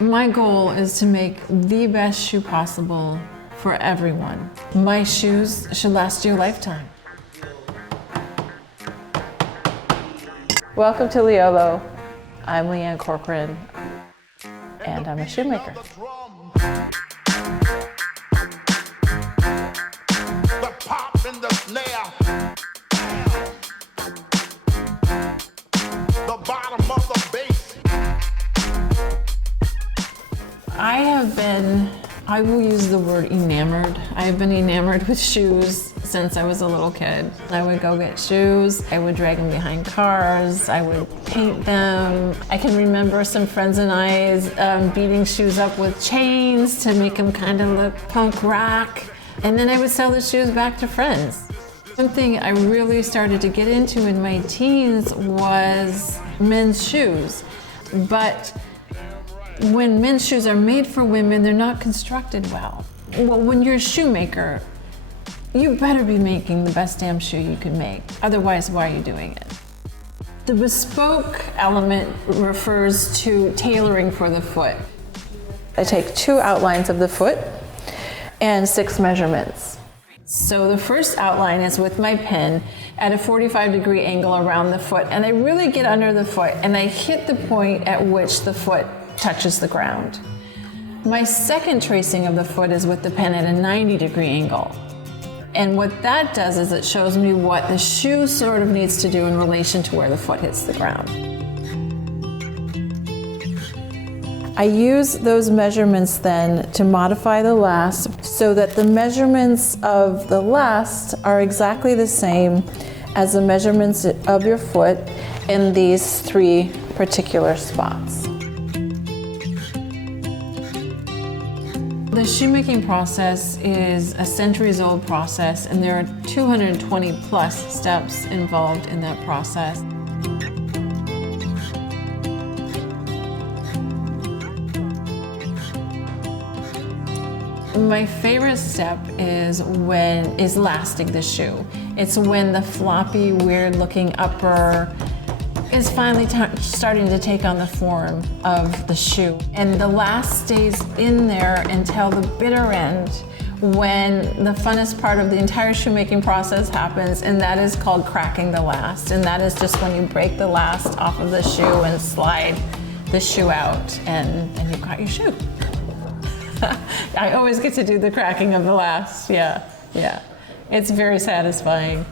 My goal is to make the best shoe possible for everyone. My shoes should last you a lifetime. Welcome to Leolo. I'm Leanne Corcoran, and I'm a shoemaker. The pop and the snare. The bottom of the bass. I will use the word enamored. I have been enamored with shoes since I was a little kid. I would go get shoes, I would drag them behind cars, I would paint them. I can remember some friends and I beating shoes up with chains to make them kind of look punk rock. And then I would sell the shoes back to friends. Something I really started to get into in my teens was men's shoes. But when men's shoes are made for women, they're not constructed well. Well, when you're a shoemaker, you better be making the best damn shoe you can make. Otherwise, why are you doing it? The bespoke element refers to tailoring for the foot. I take 2 outlines of the foot and 6 measurements. So the first outline is with my pen at a 45-degree angle around the foot, and I really get under the foot and I hit the point at which the foot touches the ground. My second tracing of the foot is with the pen at a 90-degree angle. And what that does is it shows me what the shoe sort of needs to do in relation to where the foot hits the ground. I use those measurements then to modify the last so that the measurements of the last are exactly the same as the measurements of your foot in these 3 particular spots. The shoemaking process is a centuries-old process, and there are 220 plus steps involved in that process. My favorite step is lasting the shoe. It's when the floppy, weird-looking upper is finally starting to take on the form of the shoe. And the last stays in there until the bitter end, when the funnest part of the entire shoemaking process happens, and that is called cracking the last. And that is just when you break the last off of the shoe and slide the shoe out, and you've got your shoe. I always get to do the cracking of the last, yeah. It's very satisfying.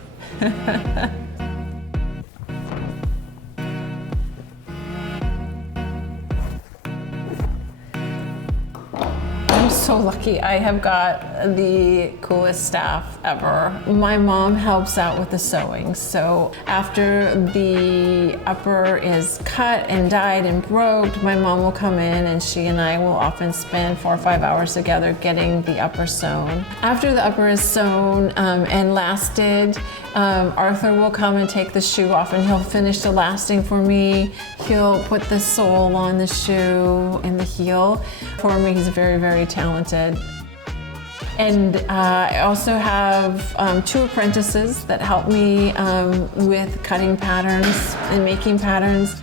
I'm so lucky. I have got the coolest staff ever. My mom helps out with the sewing. So after the upper is cut and dyed and broked, my mom will come in and she and I will often spend 4 or 5 hours together getting the upper sewn. After the upper is sewn and lasted, Arthur will come and take the shoe off and he'll finish the lasting for me. He'll put the sole on the shoe and the heel for me. He's very, very talented. And I also have 2 apprentices that help me with cutting patterns and making patterns.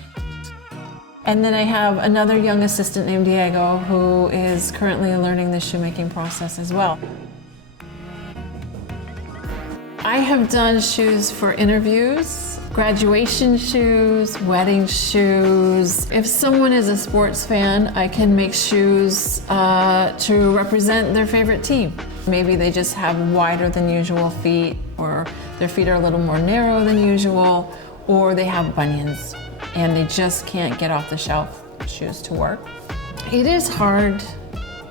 And then I have another young assistant named Diego who is currently learning the shoemaking process as well. I have done shoes for interviews, graduation shoes, wedding shoes. If someone is a sports fan, I can make shoes to represent their favorite team. Maybe they just have wider than usual feet, or their feet are a little more narrow than usual, or they have bunions and they just can't get off the shelf shoes to work. It is hard,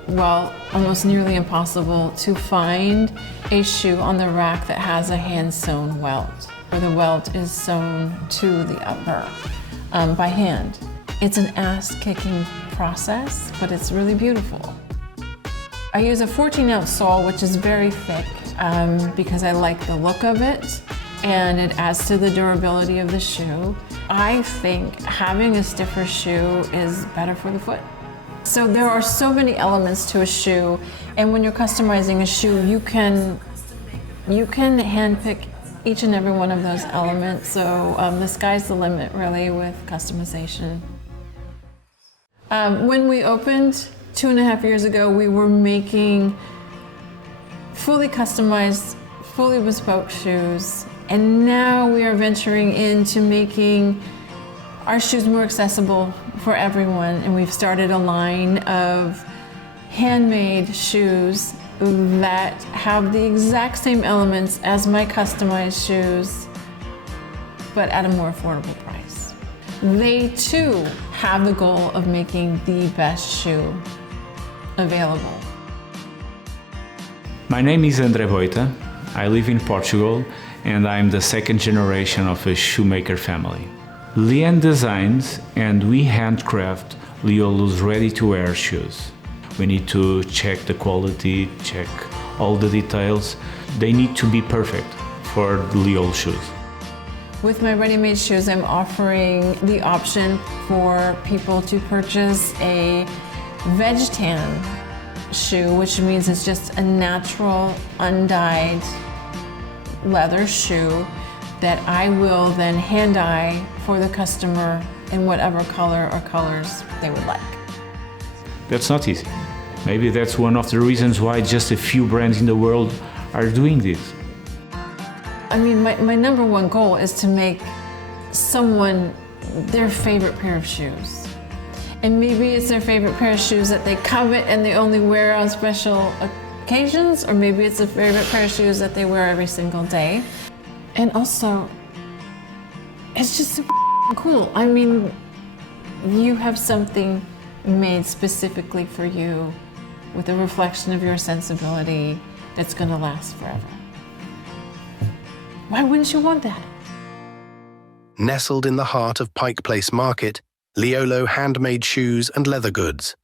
well, almost nearly impossible to find a shoe on the rack that has a hand-sewn welt, where the welt is sewn to the upper by hand. It's an ass-kicking process, but it's really beautiful. I use a 14-ounce sole, which is very thick because I like the look of it, and it adds to the durability of the shoe. I think having a stiffer shoe is better for the foot. So there are so many elements to a shoe, and when you're customizing a shoe, you can handpick each and every one of those elements. So the sky's the limit, really, with customization. When we opened 2.5 years ago, we were making fully customized, fully bespoke shoes. And now we are venturing into making our shoes more accessible for everyone. And we've started a line of handmade shoes that have the exact same elements as my customized shoes, but at a more affordable price. They too have the goal of making the best shoe available. My name is André Boita. I live in Portugal and I'm the second generation of a shoemaker family. Leanne designs and we handcraft Leolo's ready-to-wear shoes. We need to check the quality, check all the details. They need to be perfect for the Leolo shoes. With my ready-made shoes, I'm offering the option for people to purchase a veg tan shoe, which means it's just a natural, undyed leather shoe that I will then hand dye for the customer in whatever color or colors they would like. That's not easy. Maybe that's one of the reasons why just a few brands in the world are doing this. I mean, my number one goal is to make someone their favorite pair of shoes. And maybe it's their favorite pair of shoes that they covet and they only wear on special occasions, or maybe it's a favorite pair of shoes that they wear every single day. And also, it's just so cool. I mean, you have something made specifically for you with a reflection of your sensibility that's gonna last forever. Why wouldn't you want that? Nestled in the heart of Pike Place Market, Leolo handmade shoes and leather goods.